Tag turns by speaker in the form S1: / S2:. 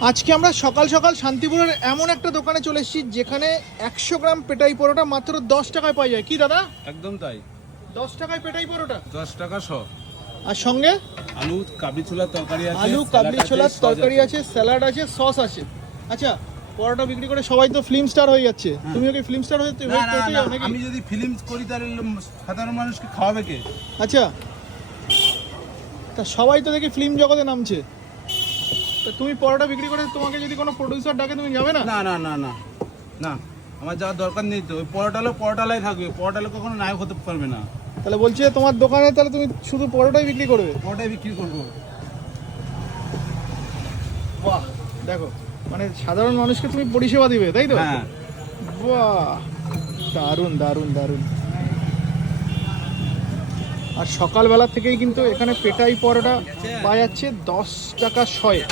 S1: আজকে আমরা সকাল সকাল শান্তিপুরের এমন একটা দোকানে চলে এসেছি যেখানে একশো গ্রাম পেটাই পরোটা মাত্র দশ টাকায় পাওয়া যায়। কি দাদা?
S2: একদম তাই।
S1: দশ টাকায় পেটাই পরোটা?
S2: দশ টাকা শ।
S1: আর সঙ্গে?
S2: আলু কাবলি ছোলার তরকারি আছে
S1: আলু কাবলি ছোলার তরকারি আছে। স্যালাড আছে সস আছে। আচ্ছা পরোটা বিক্রি করে সবাই তো ফিল্ম স্টার হয়ে যাচ্ছে। তুমিও কি ফিল্ম স্টার নাকি?
S2: আমি যদি ফিল্ম করি তাহলে সাধারণ মানুষকে খাওয়াবে কে?
S1: আচ্ছা। তা সবাই তো দেখি ফিল্ম জগতে নামছে। তা তুমি পরোটা বিক্রি করে তোমাকে যদি কোনো প্রডিউসার ডাকে তুমি যাবে না?
S2: না না না না। না আমার যাওয়ার দরকার নেই তো। ওই পরোটালো পরোটালাই থাকবে। পরোটালো কখনো নায়ক হতে পারবে না।
S1: তাহলে বলছি যে তোমার দোকানে তাহলে তুমি শুধু পরোটাই বিক্রি করবে?
S2: পরোটাই বিক্রি করব।
S1: বাহ দেখো মানে সাধারণ মানুষকে তুমি পরিষেবা দিবে তাই তো?
S2: হ্যাঁ।
S1: বাহ দারুণ দারুণ দারুণ। আর সকালবেলা থেকেই কিন্তু এখানে পেটাই পরোটা পাওয়া যাচ্ছে দশ টাকা শয়ে।